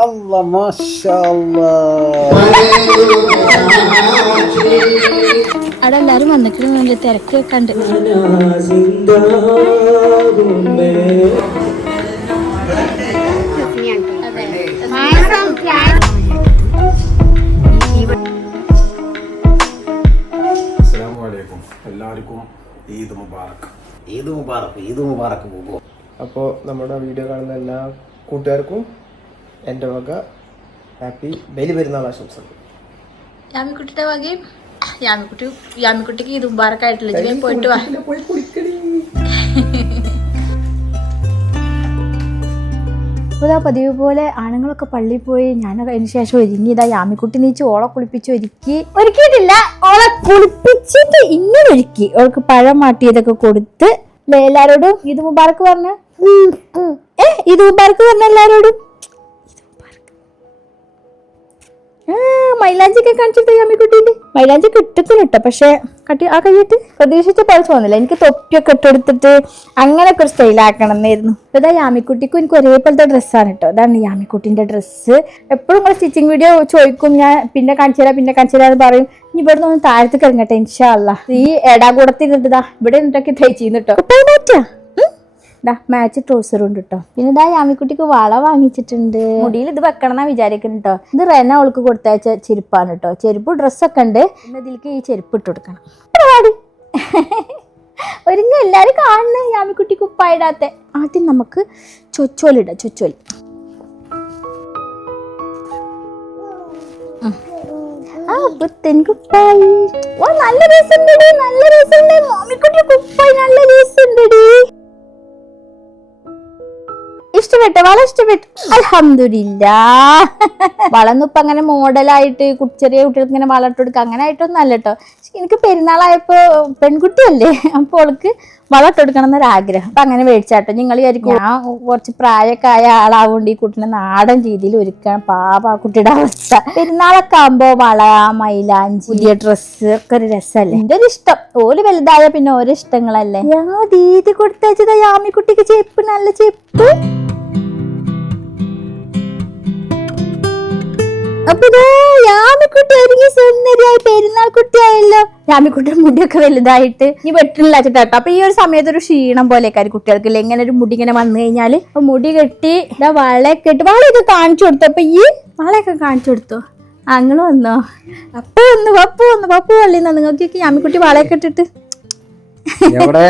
അല്ല മാഷാല്ലാ അവിടെ എല്ലാരും വന്നിട്ട് വേണ്ടി തിരക്ക് വെക്കാണ്ട് എല്ലാവർക്കും ഈദ് മുബാറക്ക് ഈദ് മുബാറക്ക് ഈദ് മുബാറക്ക് പോകും. അപ്പോൾ നമ്മുടെ വീഡിയോ കാണുന്ന എല്ലാ കൂട്ടുകാർക്കും എന്റെ വക ഹാപ്പി ബലി പെരുന്നാൾ ആശംസകൾ. യാമിക്കുട്ടിയുടെ വകയും യാമിക്കുട്ടി യാമിക്കുട്ടിക്ക് ഇത് മുബാറക്കായിട്ടില്ല ജീവൻ പോയിട്ട് വാ. ആ പതിവ് പോലെ ആണുങ്ങളൊക്കെ പള്ളിയിൽ പോയി ഞാൻ അതിന് ശേഷം ഒരുങ്ങി ഇതാ യാമിക്കുട്ടി നീച്ച് ഓളെ കുളിപ്പിച്ച് ഒരുക്കി. ഒരുക്കിയിട്ടില്ല. ഓളെ കുളിപ്പിച്ചിട്ട് ഇങ്ങനെ ഒരുക്കി. ഓൾക്ക് പഴം മാട്ടിയതൊക്കെ കൊടുത്ത് ല്ലേ എല്ലാരോടും ഇത് മുബാറക്ക് പറഞ്ഞ. ഏ ഇത് മുബാറക്ക് പറഞ്ഞ എല്ലാരോടും? മൈലാഞ്ചിയൊക്കെ കാണിച്ചിട്ട് യാമിക്കുട്ടീന്റെ മൈലാഞ്ചി കിട്ടത്തില്ല കേട്ടോ പക്ഷെ കട്ടി ആ കഴിഞ്ഞിട്ട് പ്രതീക്ഷിച്ച പോലെ തോന്നില്ല. എനിക്ക് തൊപ്പിയൊക്കെ ഇട്ടെടുത്തിട്ട് അങ്ങനെയൊക്കെ ഒരു സ്റ്റൈലാക്കണം എന്നായിരുന്നു ഇതാ യാമിക്കുട്ടിക്കും എനിക്ക് ഒരേപോലത്തെ ഡ്രസ്സാണ് കേട്ടോ അതാണ് യാമിക്കുട്ടിന്റെ ഡ്രസ്സ് എപ്പോഴും നിങ്ങൾ സ്റ്റിച്ചിങ് വീഡിയോ ചോദിക്കും ഞാൻ പിന്നെ കാണിച്ചു തരാം പിന്നെ കാണിച്ചു തരാമെന്ന് പറയും. ഇനി ഇവിടെ നിന്ന് താഴത്തേക്ക് ഇറങ്ങട്ടെ ഇൻഷാല്ല ഈ എടാകൂടത്തിൽ നിന്നിട്ട് ഇവിടെ നിന്നിട്ടൊക്കെ തയ്ച്ചിന്ന് കേട്ടോ കുപ്പായം ദാ മാച്ച് ട്രൗസർ ഉണ്ട് കേട്ടോ പിന്നെ ഇതാ യാമിക്കുട്ടിക്ക് വള വാങ്ങിച്ചിട്ടുണ്ട്. മുടിയിൽ ഇത് വെക്കണം വിചാരിക്കുന്നു കേട്ടോ ഇത് റെന അവൾക്ക് കൊടുത്തയച്ച ചെരുപ്പാണ് കേട്ടോ ചെരുപ്പ് ഡ്രസ്സൊക്കെ ഉണ്ട്. ഇതിലേക്ക് ഈ ചെരുപ്പ് ഇട്ട് കൊടുക്കണം. ഒരുങ്ങ എല്ലാരും കാണുന്ന. യാമിക്കുട്ടിക്ക് കുപ്പായിടാത്ത ആദ്യം നമുക്ക് ചൊച്ചോലിടാം ചൊച്ചോലി. ആ പുത്തൻ കുപ്പായി ഓ നല്ല രസമുണ്ടടി നല്ല രസമുണ്ട് മോമിക്കുട്ടി കുപ്പായി നല്ല രസമുണ്ടടി ഇഷ്ടപ്പെട്ടു വള ഇഷ്ടപ്പെട്ടു. അലഹമില്ല വളർന്നു ഇപ്പൊ അങ്ങനെ മോഡലായിട്ട് ചെറിയ കുട്ടികൾക്ക് ഇങ്ങനെ വള കൊടുക്കുക അങ്ങനെ ആയിട്ടൊന്നും അല്ല കേട്ടോ എനിക്ക് പെരുന്നാളായപ്പോ പെൺകുട്ടിയല്ലേ അപ്പൊ അവൾക്ക് വള ഇട്ട് കൊടുക്കണം എന്നൊരു ആഗ്രഹം അപ്പൊ അങ്ങനെ മേടിച്ചാട്ടോ നിങ്ങൾ വിചാരിക്കും ഞാൻ കുറച്ച് പ്രായമൊക്കെ ആയ ആളാവുകൊണ്ട് ഈ കുട്ടീനെ നാടൻ രീതിയിൽ ഒരുക്കാൻ പാപ കുട്ടിയുടെ അവസ്ഥ. പെരുന്നാളൊക്കെ ആകുമ്പോ വള മൈലാഞ്ചി പുതിയ ഡ്രസ്സ് ഒക്കെ ഒരു രസമല്ലേ എന്റെ ഒരു ഇഷ്ടം. ഓൽ വലുതായ പിന്നെ ഓരോ ഇഷ്ടങ്ങളല്ലേ? ഞാൻ ദീതി കൊടുത്തയച്ചതാ യാമിക്കുട്ടിക്ക് ചെപ്പ് നല്ല ചെപ്പ് അപ്പൊ സുന്ദരിയായി പെരുന്നാൾ കുട്ടിയായല്ലോ യാമിക്കുട്ടിയുടെ മുടിയൊക്കെ വലുതായിട്ട് ഇനി വെട്ടില്ല ചേട്ടാ അപ്പൊ ഈ ഒരു സമയത്ത് ഒരു ക്ഷീണം പോലെയൊക്കെ കുട്ടികൾക്ക് ഇല്ലേ ഇങ്ങനെ ഒരു മുടി ഇങ്ങനെ വന്നു കഴിഞ്ഞാൽ അപ്പൊ മുടി കെട്ടി ഇതാ വളയൊക്കെ ഇട്ട് വളയൊക്കെ കാണിച്ചു കൊടുത്തു? അപ്പൊ ഈ വളയൊക്കെ കാണിച്ചു കൊടുത്തു? അങ്ങനെ വന്നോ? അപ്പൊ വന്നു പപ്പു വന്നു പപ്പു പള്ളിന്ന് നിങ്ങൾക്ക് യാമിക്കുട്ടി വളയൊക്കെ ഇട്ടിട്ട്. എവിടെ?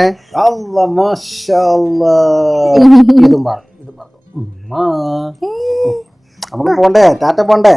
മുബാറക്ക് ഉമ്മാ. നമുക്ക് പോണ്ടേ? ടാറ്റ പോണ്ടേ?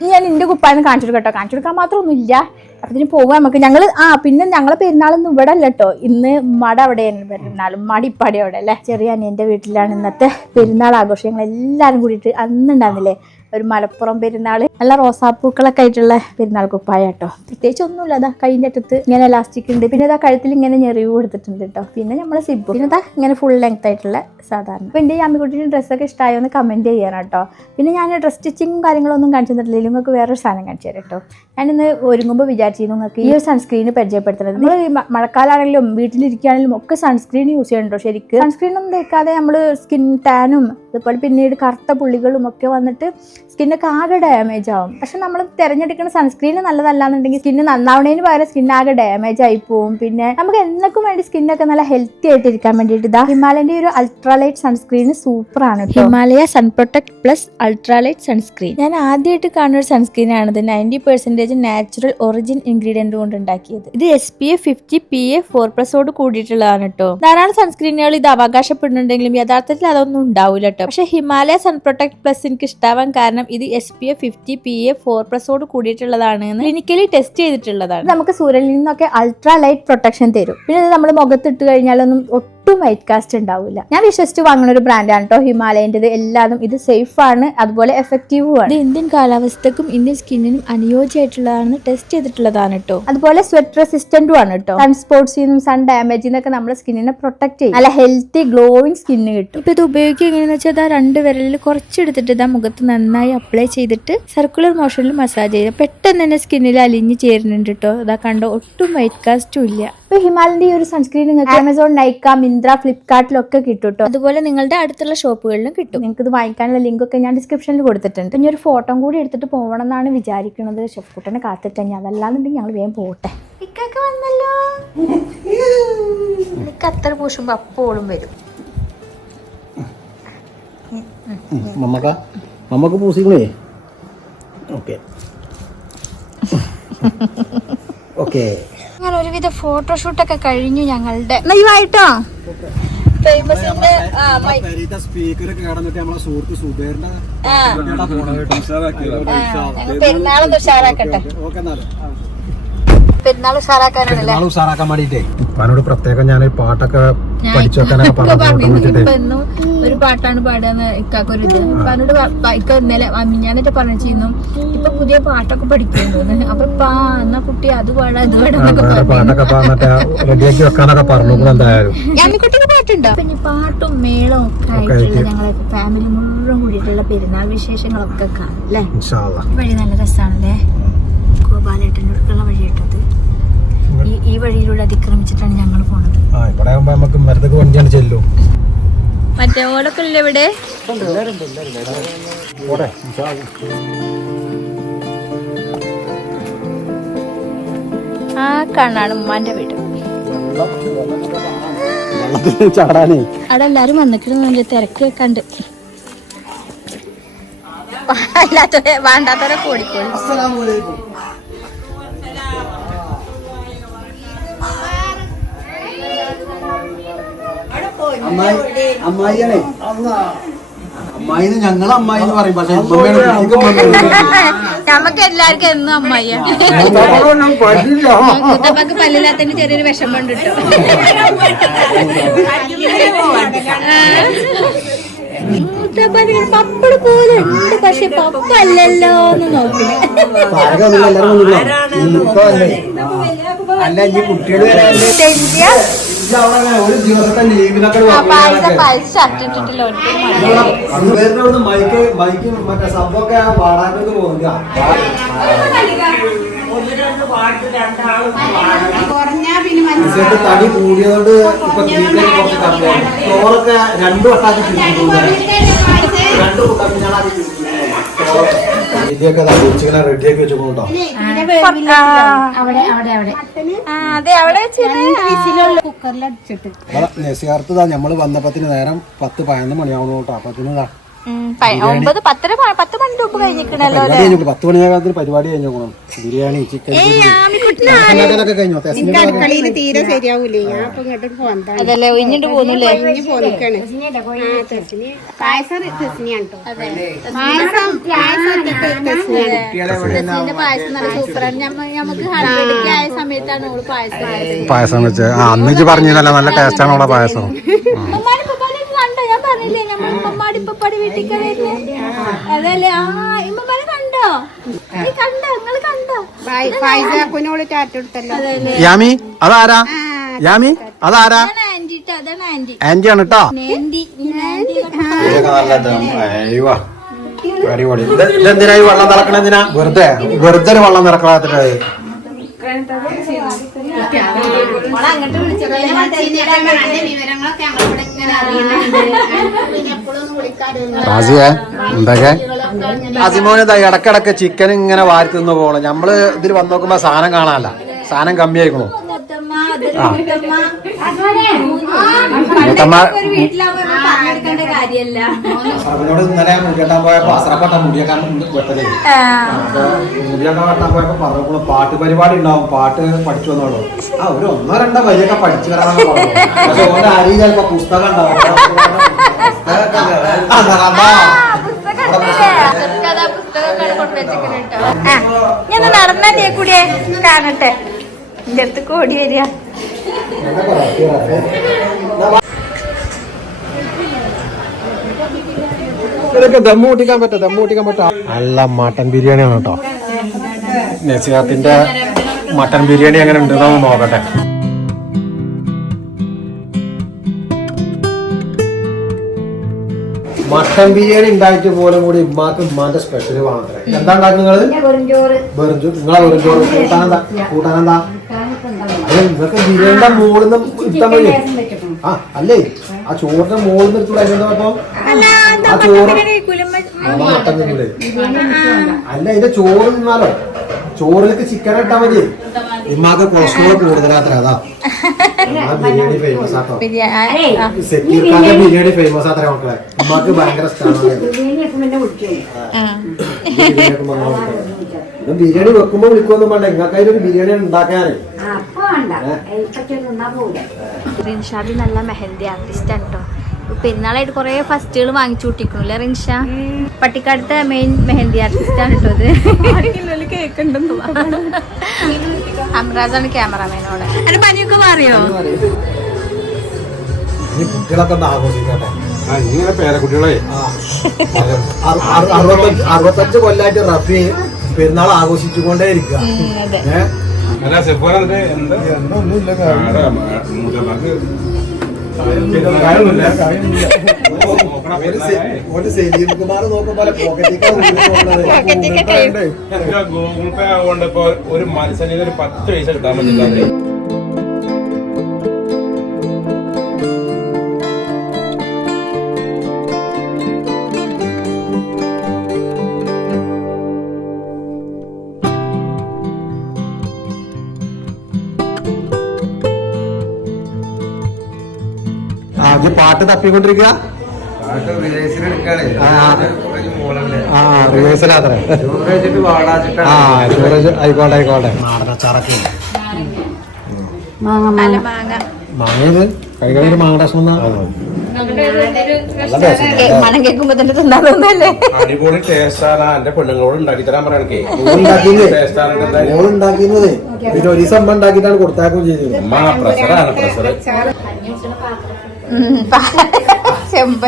ഞാൻ എന്റെ കുപ്പായം കാണിച്ചു കേട്ടോ കാണിച്ചു കൊടുക്കാൻ മാത്രമൊന്നും ഇല്ല അപ്പൊ ഇതിന് പോവാൻ നമുക്ക്. ഞങ്ങൾ ആ പിന്നെ ഞങ്ങളെ പെരുന്നാളൊന്നും ഇവിടെ അല്ല കേട്ടോ. ഇന്ന് മട അവിടെയാണ് പെരുന്നാൾ മടിപ്പാടി അവിടെ അല്ലേ? ചെറിയ അനിയന്റെ വീട്ടിലാണ് ഇന്നത്തെ പെരുന്നാൾ ആഘോഷം ഞങ്ങൾ എല്ലാരും കൂടിയിട്ട് അന്നുണ്ടായിരുന്നില്ലേ? ഒരു മലപ്പുറം പെരുന്നാൾ നല്ല റോസാപ്പൂക്കളൊക്കെ ആയിട്ടുള്ള പെരുന്നാൾ കുപ്പായ കേട്ടോ. പ്രത്യേകിച്ച് ഒന്നുമില്ല അതാ കൈന്റെ അറ്റത്ത് ഇങ്ങനെ ലാസ്റ്റിക് ഉണ്ട്. പിന്നെ ഇതാ കഴുത്തിൽ ഇങ്ങനെ ഞെറിവ് കൊടുത്തിട്ടുണ്ട് കേട്ടോ. പിന്നെ നമ്മളെ സിബ്. പിന്നെ ഇതാ ഇങ്ങനെ ഫുൾ ലെങ്ത് ആയിട്ടുള്ള സാധാരണ. അപ്പൊ എന്റെ ഈ അമ്മിക്കുട്ടിന്റെ ഡ്രസ്സൊക്കെ ഇഷ്ടമായോ എന്ന് കമന്റ് ചെയ്യണം കേട്ടോ. പിന്നെ ഞാൻ ഡ്രസ് സ്റ്റിച്ചിങ്ങും കാര്യങ്ങളൊന്നും കാണിച്ചു തന്നിട്ടില്ല നിങ്ങൾക്ക് വേറൊരു സാധനം കാണിച്ചു തരാം കേട്ടോ. ഞാനിന്ന് ഒരുങ്ങുമ്പോൾ വിചാരിച്ചിരുന്നു നിങ്ങൾക്ക് ഈ ഒരു സൺസ്ക്രീൻ പരിചയപ്പെടുത്തുന്നത് നമ്മൾ മഴക്കാലാണെങ്കിലും വീട്ടിലിരിക്കുകയാണെങ്കിലും ഒക്കെ സൺസ്ക്രീൻ യൂസ് ചെയ്യണ്ടോ ശരിക്കും സൺസ്ക്രീൻ ഒന്നും തേക്കാതെ നമ്മൾ സ്കിൻ ടാനും അതുപോലെ പിന്നീട് കറുത്ത പുള്ളികളും ഒക്കെ വന്നിട്ട് സ്കിന്നൊക്കെ ആകെ ഡാമേജ് ആവും. പക്ഷെ നമ്മൾ തിരഞ്ഞെടുക്കുന്ന സൺസ്ക്രീൻ നല്ലതല്ലാന്നുണ്ടെങ്കിൽ സ്കിന്ന് നന്നാവണേന് പകരം സ്കിൻ ആകെ ഡാമേജ് ആയി പോവും. പിന്നെ നമുക്ക് എന്നൊക്കെ വേണ്ടി സ്കിന്നൊക്കെ നല്ല ഹെൽത്തി ആയിട്ട് ഇരിക്കാൻ വേണ്ടിയിട്ട് ഇതാ ഹിമാലയന്റെ ഒരു അൾട്രാലൈറ്റ് സൺസ്ക്രീൻ സൂപ്പർ ആണ് Himalaya sun protect plus ultralight sunscreen ഞാൻ ആദ്യമായിട്ട് കാണുന്ന ഒരു സൺസ്ക്രീൻ ആണിത് ninety percentage natural origin ingredient കൊണ്ട് ഉണ്ടാക്കിയത്. ഇത് S P A fifty P A four പ്ലസോട് കൂടിയിട്ടുള്ളതാണ് കേട്ടോ. ധാരാളം സൺസ്ക്രീനുകൾ ഇത് അവകാശപ്പെടുന്നുണ്ടെങ്കിലും യഥാർത്ഥത്തിൽ അതൊന്നും ഉണ്ടാവില്ല കേട്ടോ. പക്ഷെ ഹിമാലയ സൺ പ്രൊട്ടക്ട് പ്ലസ് എനിക്ക് ഇഷ്ടാവാൻ കാരണം ഇത് S P F fifty P A four പ്ലസോട് കൂടിയിട്ടുള്ളതാണ് ക്ലിനിക്കലി ടെസ്റ്റ് ചെയ്തിട്ടുള്ളതാണ്. നമുക്ക് സൂര്യനിൽ നിന്നൊക്കെ അൾട്രാ ലൈറ്റ് പ്രൊട്ടക്ഷൻ തരും. പിന്നെ നമ്മൾ മുഖത്തിട്ട് കഴിഞ്ഞാലൊന്നും ഒട്ടും വൈറ്റ് കാസ്റ്റ് ഉണ്ടാവില്ല ഞാൻ വിശ്വസിച്ച് വാങ്ങുന്ന ഒരു ബ്രാൻഡാണ് കേട്ടോ ഹിമാലയന്റെത്. എല്ലാതും ഇത് സേഫ് ആണ് അതുപോലെ എഫക്റ്റീവും ആണ്. ഇത് ഇന്ത്യൻ കാലാവസ്ഥക്കും ഇന്ത്യൻ സ്കിന്നിനും അനുയോജ്യമായിട്ടുള്ളതാണെന്ന് ടെസ്റ്റ് ചെയ്തിട്ടുള്ളതാണ് കേട്ടോ അതുപോലെ സ്വെറ്റ് റെസിസ്റ്റന്റും ആണ് കേട്ടോ സൺ സ്പോർട്സിൽ നിന്നും സൺ ഡാമേജിൽ നിന്നൊക്കെ നമ്മുടെ സ്കിന്നിനെ പ്രൊട്ടക്ട് ചെയ്യും. നല്ല ഹെൽത്തി ഗ്ലോയിങ് സ്കിന്ന് കിട്ടും. ഇപ്പൊ ഇത് ഉപയോഗിക്കുക എങ്ങനെയാണെന്ന് വെച്ചാൽ ഇതാ രണ്ട് വിരലിൽ കുറച്ചെടുത്തിട്ട് ഇതാ മുഖത്ത് നന്നായി അപ്ലൈ ചെയ്തിട്ട് സർക്കുലർ മോഷനിൽ മസാജ് ചെയ്യുക. പെട്ടെന്ന് തന്നെ സ്കിന്നിൽ അലിഞ്ഞ് ചേരുന്നുണ്ട് കേട്ടോ ഇതാ കണ്ടോ ഒട്ടും വൈറ്റ് കാസ്റ്റും ഇല്ല. ഇപ്പൊ ഹിമാലയന്റെ ഈ ഒരു സൺസ്ക്രീൻ നിങ്ങൾക്ക് ആമസോൺ നൈക്ക മിന്ത്ര ഫ്ലിപ്കാർട്ടിലൊക്കെ കിട്ടും കേട്ടോ അതുപോലെ നിങ്ങളുടെ അടുത്തുള്ള ഷോപ്പുകളിലും കിട്ടും. നിങ്ങൾക്ക് ഇത് വാങ്ങിക്കാനുള്ള ലിങ്ക് ഒക്കെ ഞാൻ ഡിസ്ക്രിപ്ഷനിൽ കൊടുത്തിട്ടുണ്ട്. ഇനി ഒരു ഫോട്ടോ കൂടി എടുത്തിട്ട് പോകണം എന്നാണ് വിചാരിക്കുന്നത്. ഷെഫ്കുട്ടനെ കാത്തിട്ട് ഞാൻ അതല്ലാന്നുണ്ടെങ്കിൽ ഞങ്ങൾ വേഗം പോട്ടെ. ഇക്കൊക്കെ വന്നല്ലോ. അത്ര പൂശുമ്പോ അപ്പോഴും വരും. മമ്മക്ക മമ്മക്ക് പൂസിക്കണേ ഓക്കെ. ഓക്കെ. അങ്ങനെ ഒരുവിധ ഫോട്ടോഷൂട്ടൊക്കെ കഴിഞ്ഞു ഞങ്ങളുടെ. നൈവായിട്ടോ പെരുന്നാളൊന്ന് ഉഷാറാക്കട്ടെ. ഓക്കെ എന്നാലും. പെരുന്നാൾ ഉഷാറാക്കാനാണല്ലേ നാളെ ഉഷാറാക്കാൻ വേണ്ടിട്ടേ അവനോട് പ്രത്യേകം ഞാൻ പാട്ടൊക്കെ പഠിച്ചു പറഞ്ഞു ഒരു പാട്ടാണ് പാടുക ഇക്കാക്കൊരു ഇത്. അപ്പൊ ഇന്നലെ ഞാനൊക്കെ പറഞ്ഞു പുതിയ പാട്ടൊക്കെ പഠിക്കുന്നു തോന്നുന്നു അപ്പൊ പാ എന്നാ കുട്ടി അത് പാടാ ഇത് റെഡിയാക്കി വെക്കാനൊക്കെ പറഞ്ഞു. എന്തായാലും. പാട്ടുണ്ടോ? പിന്നെ പാട്ടും മേളവും ഒക്കെ ആയിട്ടുള്ള ഞങ്ങളെ ഫാമിലി മുഴുവൻ കൂടിയിട്ടുള്ള പെരുന്നാൾ വിശേഷങ്ങളൊക്കെ കാണും അല്ലേ? വഴി നല്ല രസമാണല്ലേ ഗോപാലേട്ടന്റെ ഉള്ള വഴി കേട്ടത് ഈ ഈ വഴിയിലൂടെ അതിക്രമിച്ചിട്ടാണ് ഞങ്ങൾ പോണത്. ആ ഇവിടെ ആകുമ്പോ നമുക്ക് മരത്തൊക്കെ വണ്ടിയാണ് ചെല്ലും. മറ്റേ ഓലൊക്കെ ഇല്ല ഇവിടെ. ആ കണ്ണാണ് ഉമ്മാന്റെ വീട്. ചാടാനേ. അവിടെ എല്ലാരും വന്നിട്ട് തിരക്ക് കണ്ട്. അല്ലാത്തവരെ വേണ്ടാത്തവരെ കൂടിക്കോളി. അമ്മായിയാണേ അമ്മായിന്ന് ഞങ്ങൾ അമ്മായി എന്ന് പറയും. പക്ഷെ നമുക്ക് എല്ലാവർക്കും എന്നും അമ്മയ്യ. മുത്തപ്പക്ക് പല്ലില്ലാത്തതിന് ചെറിയൊരു വിഷമം ഉണ്ട് കേട്ടോ മുത്തപ്പന് പപ്പട് പോലെ ഉണ്ട്. പക്ഷെ പപ്പല്ലല്ലോ എന്ന് നോക്കില്ല അല്ല ഈ കുട്ടികൾ ഒരു ദിവസത്തെ ലീവിനൊക്കെ മൈക്ക് മൈക്ക് മറ്റേ സംഭവമൊക്കെ വാടാനൊക്കെ പോകുക കുട്ടികൾക്ക് തടി കൂടിയതുകൊണ്ട് ഇപ്പൊ തീറ്റയൊക്കെ കുറച്ച് കമ്മിയാണ് ചോറൊക്കെ രണ്ടു വട്ടാക്കി രണ്ടു കൂട്ടാക്കി ഞാൻ ഉച്ചകളെ റെഡിയാക്കി വെച്ചോട്ടോ അവിടെ അവിടെ അവിടെ. അതെ അവിടെ കുക്കറിലടിച്ചിട്ട് നെസിയാർത്ത് നമ്മൾ വന്നപ്പത്തിന് നേരം പത്ത് പതിനൊന്ന് മണിയാവണോട്ടോ. കേട്ടോ അപ്പത്തിന് ഒമ്പത് പത്തര പത്ത് പത്ത് മണിയാകാത്തിന് പരിപാടി ബിരിയാണി ചിക്കൻ അടുക്കളയിൽ തീരെ ശരിയാവൂലേ? ഞാൻ അപ്പൊ ഇങ്ങോട്ട് അതല്ലേ ഒഴിഞ്ഞിട്ട് പായസം പായസം നല്ല സൂപ്പറാണ്. നമുക്ക് ഹൺഡ്രഡിക്ക് ആയ സമയത്താണ് ഓൾ പായസം പായസം വെച്ച് ആ അന്ന് നല്ല ടേസ്റ്റ് ആണുള്ള പായസം ഉമ്മമാടി ഉപ്പപ്പാടി കണ്ടോ ഞാൻ പറഞ്ഞില്ലേ നമ്മൾ ഉപ്പപ്പാടി വീട്ടിൽ വരുന്നത് അതല്ലേ? ആ ഇമ്മമാരെ കണ്ടോ? നീ കണ്ടോ? നിങ്ങൾ കണ്ടോ? യാമി അതാരാ? യാമി അതാരാ? ആന്റി ആണ് കേട്ടോ അടിപൊളി. ഇതെന്തിനായി വെള്ളം തിളക്കണെന്തിനാ വെറുതെ. വെറുതെ വെള്ളം തിളക്കണത്തിനാ വിവരങ്ങളൊക്കെ ഞങ്ങളിവിടെ ഇങ്ങനെ അറിയുന്നുണ്ട് പിന്നെ എപ്പോഴും വിളിക്കാറുണ്ട് റാസിയെ എന്തൊക്കെ? അസിമോന് ഇതാ ഇടക്കിടക്ക് ചിക്കൻ ഇങ്ങനെ വാരി തിന്ന് പോകണം നമ്മൾ ഇതിൽ വന്നു നോക്കുമ്പോ സാധനം കാണാനല്ല. സാധനം കമ്മിയായിക്കണു. കാര്യല്ല. അവനോട് ഇന്നലെ മുടിയെട്ടാൻ പോയപ്പോ അസറപ്പെട്ട മുടിയൊക്കെ വെട്ടലേ. അപ്പൊ മുടിയൊക്കെ വെട്ടാൻ പോയപ്പോ പറഞ്ഞപ്പോൾ പാട്ട് പരിപാടി ഉണ്ടാവും. പാട്ട് പഠിച്ചു വന്നോളൂ. ആ ഒരു ഒന്നോ രണ്ടോ വരിയൊക്കെ പഠിച്ചു വരാനൊക്കെ പറഞ്ഞു. പക്ഷെ ഓന്റെ അരി ചിലപ്പോ പുസ്തകം ഉണ്ടാവും. ഞാൻ നടന്നേ കൂടിയേ കാണട്ടെ. എന്റെ അടുത്ത് കോടി വരിക. ഇതൊക്കെ ദമ്മ് പൊട്ടിക്കാൻ പറ്റും ദമ്മ് പൊട്ടിക്കാൻ പറ്റും. നല്ല മട്ടൻ ബിരിയാണിയാണ് കേട്ടോ. നസിയാത്തിന്റെ മട്ടൻ ബിരിയാണി എങ്ങനെ ഉണ്ടെന്ന് നോക്കട്ടെ. മട്ടൻ ബിരിയാണി ഉണ്ടായിട്ട് പോലും കൂടി ഉമ്മാക്ക് ഉമ്മാന്റെ സ്പെഷ്യൽ മാത്രമേ എന്താ ഉണ്ടാക്കുന്നത് വെറും നിങ്ങളെ വെറും ചോറ്. കൂട്ടാനെന്താ? കൂട്ടാനെന്താ? നിങ്ങൾക്ക് ബിരിയാണിയുടെ മുകളിൽ നിന്ന് ഇട്ടാൻ മതി ആ അല്ലേ? ആ ചോറിന്റെ മുകളിൽ നിന്ന് എടുത്തുള്ള അതിനെന്താ അപ്പൊ? ആ ചോറ് മട്ടൻ അല്ല ഇതിന്റെ ചോറ് നിന്നാലോ ചോറിലേക്ക് ചിക്കൻ ഇട്ടാ മതി ഇമ്മാക്ക് കൊളസ്ട്രോൾ കൂടുതലാത്ര അതാ. ബിരിയാണി ഫേമസ് ആട്ടോ. ബിരിയാണി ഫേമസ് ആത്ര മക്കളെ. ഉമ്മാക്ക് ഭയങ്കര ഇഷ്ടമാണ് ബിരിയാണി വെക്കുമ്പോ വിളിക്കൊന്നും വേണ്ട. നിങ്ങൾക്ക് ഒരു ബിരിയാണി ഉണ്ടാക്കാനേ. റിൻഷാദ് നല്ല മെഹന്തി ആർട്ടിസ്റ്റ് ആണ് കേട്ടോ പെരുന്നാളായിട്ട് കുറെ ഫസ്റ്റുകൾ വാങ്ങിച്ചു കൂട്ടിക്കണല്ലേ റിൻഷ? പട്ടിക്കാടത്തെ മെയിൻ മെഹന്തി ആർട്ടിസ്റ്റ് ആണ് കേട്ടോ ഇത്. കേക്കുണ്ടെന്ന് അമറാജാണ് ക്യാമറാമാനോട് പനിയൊക്കെ മാറിയോ? ഈ കുട്ടികളൊക്കെ ഒന്ന് ആഘോഷിക്കട്ടെ. ആ ഇങ്ങനെ പേരക്കുട്ടികളെ ആ. അറു- അറു- അറുപത്തഞ്ച് അറുപത്തഞ്ച് കൊല്ലായിട്ട് റഫി പെരുന്നാൾ ആഘോഷിച്ചുകൊണ്ടേ ഇരിക്കുക. അതെ. ഏഹ് അല്ല സെഫോൻ എന്നിട്ട് ഒന്നുമില്ല ഒരു സലീം കുമാർ നോക്കുമ്പോൾ ഗൂഗിൾ പേ ആവുകൊണ്ട് ഇപ്പൊ ഒരു മത്സരം ഒരു പത്ത് പൈസ കിട്ടാൻ പറ്റില്ല. പാട്ട് തപ്പിക്കൊണ്ടിരിക്കുക. ആ ആ. ചോറ് ആയിക്കോട്ടെ ആയിക്കോട്ടെ. നാടനച്ചാറൊക്കെ നല്ല മാങ്ങ. മാങ്ങയത് കഴിക്കാൻ മാങ്ങ രസം കേ- മണം കേൾക്കുമ്പോ തന്നെ തിന്നാതൊന്നല്ലേ അടിപൊളി ടേസ്റ്റാണ് എന്റെ പെണ്ണുങ്ങളോട് ഉണ്ടാക്കി തരാൻ പിന്നെ ഒരു സംഭവം അമ്മ ഉണ്ടാക്കിയിട്ടാണ് കൊടുത്താക്കും ചെയ്തത്. പ്രഷറാണ് പ്രഷർ ഉം, പാ- ചെമ്പ്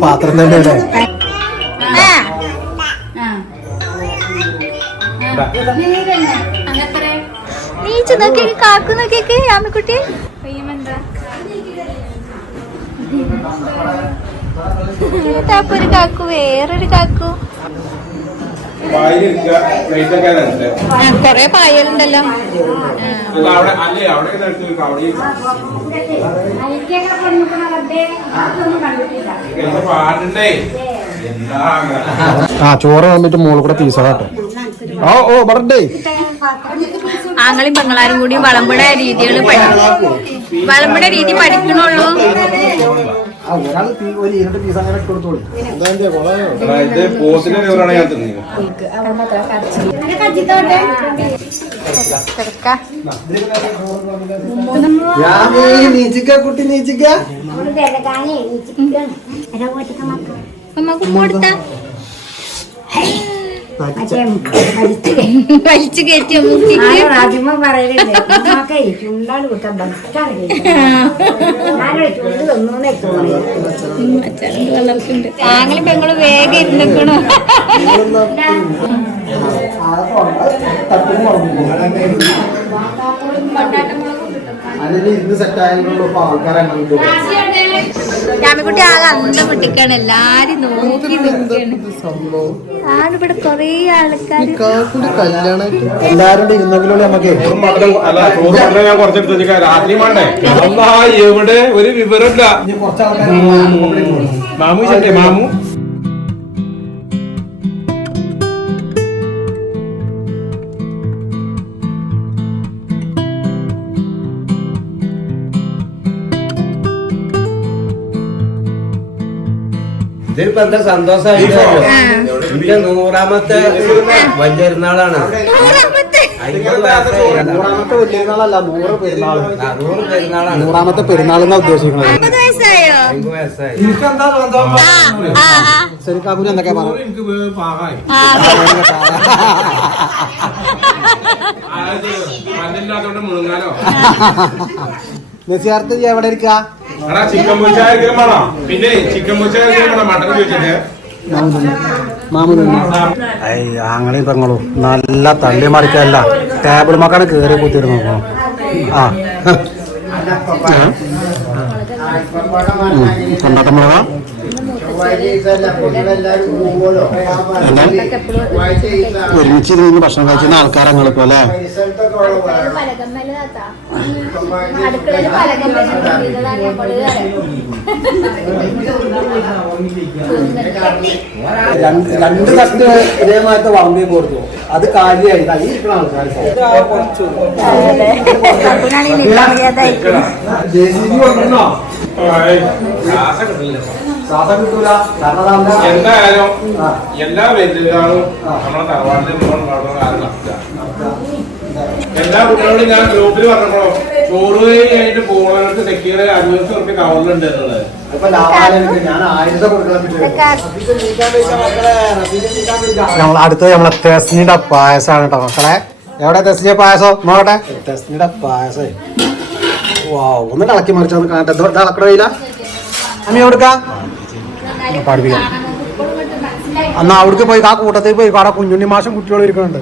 പാത്രം തന്നെയാണ് ആ. നീച്ച് നോക്കിയേക്ക് കാക്കു നോക്കിയേക്ക് ആമിക്കുട്ടി ഇതാപ്പൊ ഒരു കാക്കു വേറൊരു കാക്കു കൊറേ പായലുണ്ടല്ലോ. ആ. ചോറ് വന്നിട്ട് മോൾ കൂടെ പീസാട്ടോ ഓ ഓ പറഞ്ഞേ ആങ്ങളും പെങ്ങളാരും കൂടി വളമ്പട രീതികൾ പഠിക്കും വളമ്പട രീതി പഠിക്കണുള്ളൂ. ആ ഒരാൾ ഒരു ഇരുണ്ട് പീസ് അങ്ങനെ ഇട്ട് കൊടുത്തോളൂ കുട്ടി നീച്ചിക്ക. കൊടുത്ത. വലിച്ചു കയറ്റിയ രാജ്യമ പറയലില്ലേ. ഉമ്മാക്കേ ചുണ്ടാണ് കുത്താൻ ബസ്റ്റാണ് ഞാനൊരു ചുണ്ട് തന്നൂന്നേ തോന്നി ആങ്ങളും പെങ്ങളും വേഗം ഇരുന്നിക്കണു. അതിന് ഇന്ന് സെറ്റ് ആയതുകൊണ്ട് ഇപ്പൊ ആൾക്കാരെ കണ്ടു രാമിക്കുട്ടി ആകെ അന്തം പൊട്ടിക്കാണ്. എല്ലാരും നോക്കി ആണ് ഇവിടെ കൊറേ ആൾക്കാര് എല്ലാരും ഇരുന്നെങ്കിലും നമുക്ക് എവിടെ? ഒരു വിവരമില്ല. ആൾക്കാർ മാമു മാമു? ഇതിപ്പോ എന്താ സന്തോഷമായിട്ട്? എന്റെ നൂറാമത്തെ വലിയൊരുന്നാളാണ്. നൂറാമത്തെ. നൂറ് പെരുന്നാൾ നൂറ് പെരുന്നാളാണ്. നൂറാമത്തെ പെരുന്നാൾ എന്നാ ഉദ്ദേശിക്കുന്നത് ശരി ശരിക്കാക്കുന് എന്തൊക്കെ പറഞ്ഞു നസിയാർത്ത് എവിടെ ഇരിക്ക? എടാ ചിക്കൻ പൊച്ചായിരിക്കും വേണം? പിന്നെ ചിക്കൻ പൊച്ചായിരിക്കും വേണം? മട്ടൻ ചോദിച്ചിട്ട് അങ്ങനെ പെങ്ങളും നല്ല തള്ളി മറിക്കല്ല. ടേബിൾ മക്കാണ് കേറി കുത്തിയിട്ട് നോക്കണം ആ. കൊണ്ടാട്ടം മുളക ഒരുമിച്ച് ഇരുന്ന് ഭക്ഷണം കഴിക്കുന്ന ആൾക്കാരങ്ങളെ അല്ലേ അടുക്കളയിൽ രണ്ട് കത്ത് തട്ട് ഇതേമാതിരത്തെ വളമ്പി കൊടുത്തു. അത് കാര്യമായി ഈ ഇരിക്കുന്ന ആൾക്കാർ ജെ സി ബി കൊണ്ടുവരണോ ശ്വാസം കിട്ടൂല കാരണം അതാ എന്തായാലും എല്ലാ വെല്ലുകളും നമ്മുടെ തറവാട്ടിൽ മോൻ വളർന്ന കാര്യം നടത്തുക എല്ലാ കുട്ടികളോടും ഞാൻ ഗ്രൂപ്പിൽ പറഞ്ഞപ്പോ ചോറ് കഴിഞ്ഞിട്ട് പോകുന്നവർക്ക് തെക്കിയുടെ അഞ്ഞൂറ് റുപ്യ കവറിലുണ്ട് എന്നുള്ളത്. നമ്മൾ അടുത്തത് നമ്മളെ തെസ്നിയുടെ പായസമാണ് കേട്ടോ മക്കളെ. എവിടെ തെസ്നിയ പായസം? നോക്കട്ടെ. തെസ്നിയുടെ പായസം. വാ ഒന്ന് ഇളക്കി മറിച്ചു കാണട്ടെ. എന്തോ ഇളക്കണ കയ്യില അമ്മ എവിടുക്കാ? പഠിപ്പിക്കാം. എന്നാ അവിടേക്ക് പോയി ആ കൂട്ടത്തിൽ പോയി അവിടെ കുഞ്ഞുണ്ണി മാഷം കുട്ടികൾ ഇരിക്കുന്നുണ്ട്.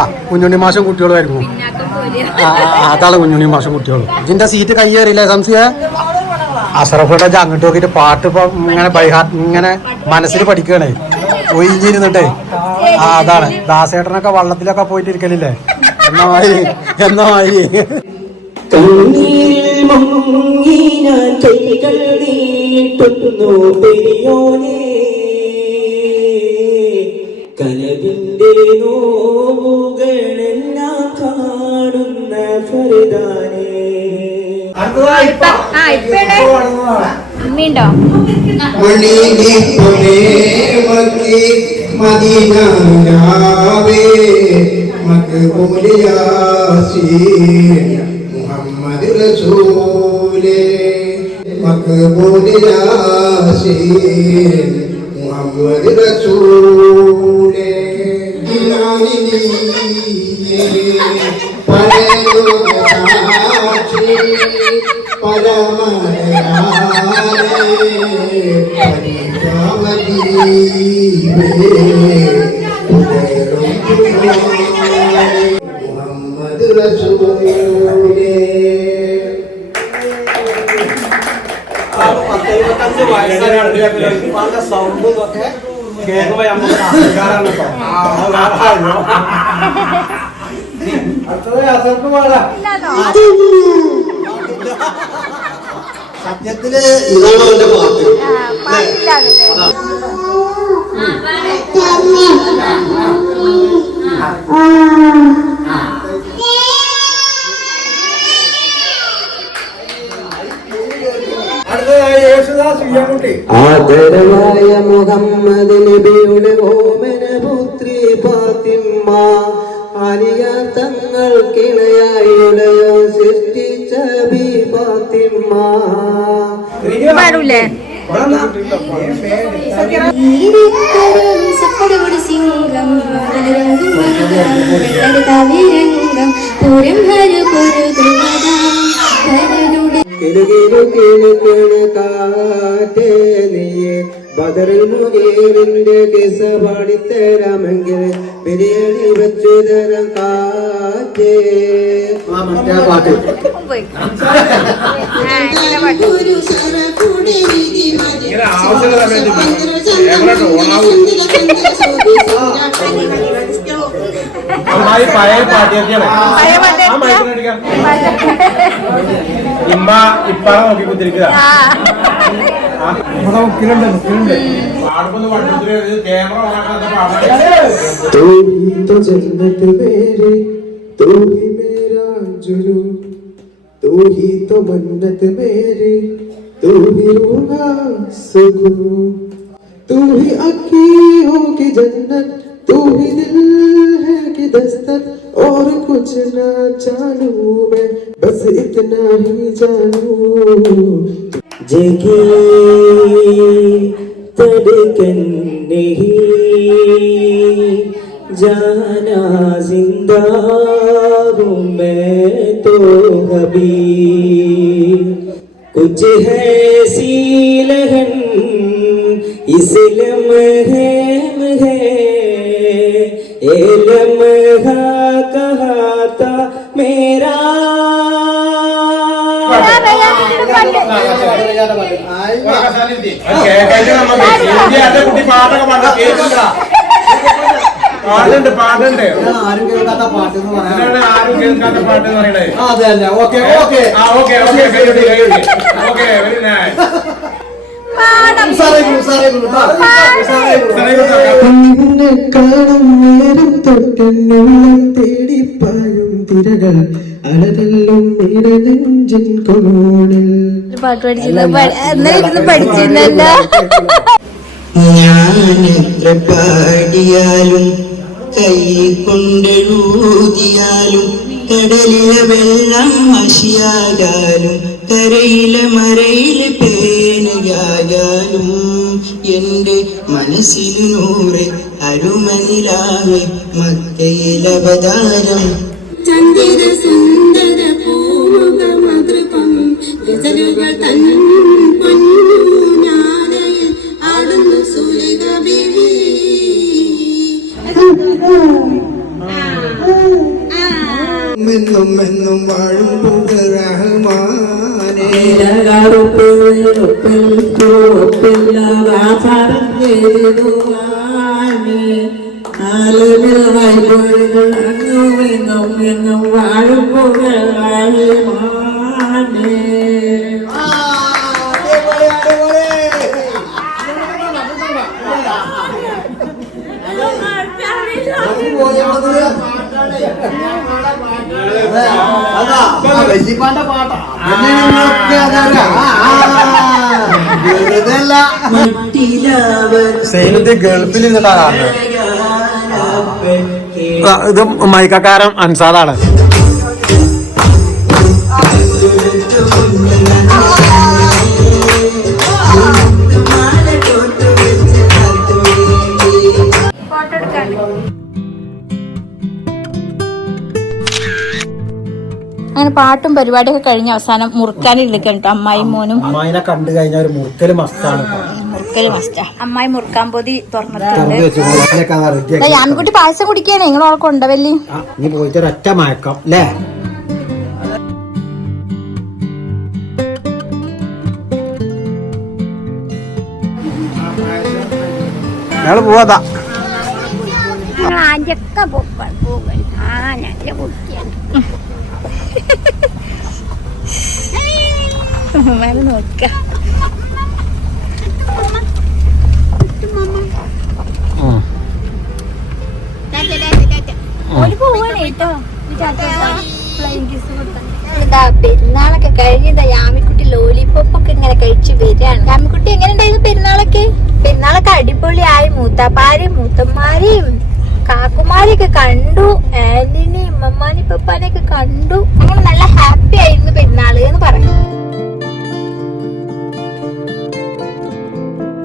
ആ കുഞ്ഞുണ്ണി മാഷം കുട്ടികൾ വരുന്നു അതാണ് കുഞ്ഞുണ്ണി മാഷം കുട്ടികൾ ഇതിന്റെ സീറ്റ് കയ്യേറിയില്ലേ സംശയ? അസറഫോട്ടെ അങ്ങോട്ട് നോക്കിയിട്ട് പാട്ട് ഇപ്പൊ ഇങ്ങനെ ബൈഹാർട്ട് ഇങ്ങനെ മനസ്സിൽ പഠിക്കണേ ഒഴിഞ്ഞിരുന്നിട്ടേ. ആ അതാണ്. ദാസേട്ടനൊക്കെ വള്ളത്തിലൊക്കെ പോയിട്ട് ഇരിക്കലില്ലേ എന്നാ മാതിരി എന്നാ മാതിരി. കണ്ണീരിൽ മുങ്ങി ഞാൻ കൈകൾ നീട്ടുന്നു പെരിയോനെ. കനവിന്റെ നോവുകളെല്ലാം കാണുന്ന ഫരിദാനേ ഉമ്മയുണ്ടോ മണിനെ പോലെ മുഹമ്മദ് റസൂലേ. മക്ബൂൽ യാസീൻ മുഹമ്മദ് റസൂലേ മുഹമ്മദ് റസൂലേ. സൗണ്ടും ഒക്കെ കേൾക്കുമ്പോ നമുക്ക് അഹങ്കാരാണ് കേട്ടോ. അടുത്തത് അസർക്ക് പാടാ സത്യത്തിൽ ഇതാണ് അവന്റെ പാട്ട് അടുത്തതായി ആദരവായ മുഹമ്മദ് നബിയുടെ ഓമന പുത്രി ഫാത്തിമ്മ തങ്ങൾ തങ്ങൾക്കിണയായുടയോ സൃഷ്ടിച്ച ബി ഫാത്തിമ്മ പാടൂലേ കിലുകിലു കിലുക്കിണ കാറ്റേ നീയെ ബദറിൽ മുകേറിന്റെ കിസ പാടിത്തരാമെങ്കിൽ ബിരിയാണി വെച്ചു തരാം കാറ്റേ മറ്റേ പാട്ട് ആവശ്യമുള്ള സമയത്ത് ഓണാവും അമ്മായി പഴയ പാട്ടിയൊക്കെയാണ് പഴയ പാട്ട് ആ മൈക്കിനടിക്കാം ഇമ്മ ഇപ്പാളെ നോക്കി കുത്തിരിക്കുക ഇവിടെ മുക്കിലുണ്ട് മുക്കിലുണ്ട് പാടുമ്പോ വണ്ടി ക്യാമറ ഓണാക്കാത്ത പാടാൻ तू ही तो जन्नत मेरी तू ही मेरा जुनू तू ही तो मन्नत मेरी तू ही रूहा सुकून तू ही अखियों की जन्नत तू ही दिल है कि दस्तक, और कुछ ना जानू मैं, बस इतना ही जानू। जगी तड़कन नहीं, जाना ज़िंदा हूँ मैं तो अभी। कुछ है सी लगन इस लम्हे में है ये लम्हा कहा था मेरा കേക്കായിട്ട് നമുക്ക് ഹിന്ദി അതെ കുട്ടി പാട്ടൊക്കെ പാടും കേൾക്കണ്ട പാടുണ്ട് പാടുണ്ട് ആരും കേൾക്കാത്ത പാട്ട് എന്ന് പറയാൻ അതിനാണ് ആരും കേൾക്കാത്ത പാട്ട് എന്ന് പറയണേ അതെ അല്ലേ ഓക്കെ ഓക്കെ ആ okay okay കൈയ്യടി കൈയ്യടി okay very nice ഉസാറായി ഉസാറായി ഉസാറായി നിന്നെ കാണും നേരം തൊട്ടെന്നുള്ളം തിരകൾ. അലതല്ലും നിന്റെ നെഞ്ചിൻ പാട്ട് പഠിച്ചിരുന്നല്ലോ ഞാൻ എത്ര പാടിയാലും കൈ കൊണ്ടെഴുതിയാലും കടലിലെ വെള്ളം മഷിയായാലും കരയിലെ മരയിലെ പേനയാകാനും എന്റെ മനസ്സിൽ നൂറ് അരുമനിലാകെ മക്കയിലവതാരം ചന്ദിര സുന്ദര എന്നും എന്നും വാഴും റഹ്മാനേ. വല്യപ്പാന്റെ പാട്ടാ. സൈനത്ത് ഗൾഫിൽ ഇത് മൈക്കക്കാരൻ അൻസാദാണ്. അങ്ങനെ പാട്ടും പരിപാടിയൊക്കെ കഴിഞ്ഞ അവസാനം മുറുക്കാനിരിക്കണം കേട്ടോ അമ്മായി മോനും. അമ്മായിനെ കണ്ടു കഴിഞ്ഞാൽ ഒരു മുറുക്കൽ മസ്താണ് മുറുക്കൽ മസ്റ്റാ. അമ്മായി മുറുക്കാൻ പൊതി തുറന്നിട്ടുണ്ട്. പായസം കുടിക്കാണ് നിങ്ങൾ കൊണ്ടവല്ലി ആ, നീ പോയിട്ട് ഒരൊറ്റ മയക്കം അല്ലേ ഞങ്ങൾ പോവാതാ ആദ്യമൊക്കെ പോകാൻ പോകാൻ ആ നല്ല കുട്ടിയാണ്. ഉമ്മാനെ നോക്ക. പെരുന്നാളൊക്കെ കഴിഞ്ഞതാ. യാമിക്കുട്ടി ലോലിപോപ്പ് ഒക്കെ ഇങ്ങനെ കഴിച്ച് വരികയാണ് യാമിക്കുട്ടി എങ്ങനെ ഉണ്ടായിരുന്നു പെരുന്നാളൊക്കെ? പെരുന്നാളൊക്കെ അടിപൊളിയായി. മൂത്താപ്പാരെയും മൂത്തന്മാരെയും കാക്കുമാരെയൊക്കെ കണ്ടു ആന്റിനെയും അമ്മാനി പപ്പാനെയൊക്കെ കണ്ടു. അങ്ങനെ നല്ല ഹാപ്പി ആയിരുന്നു പെരുന്നാൾ എന്ന് പറയും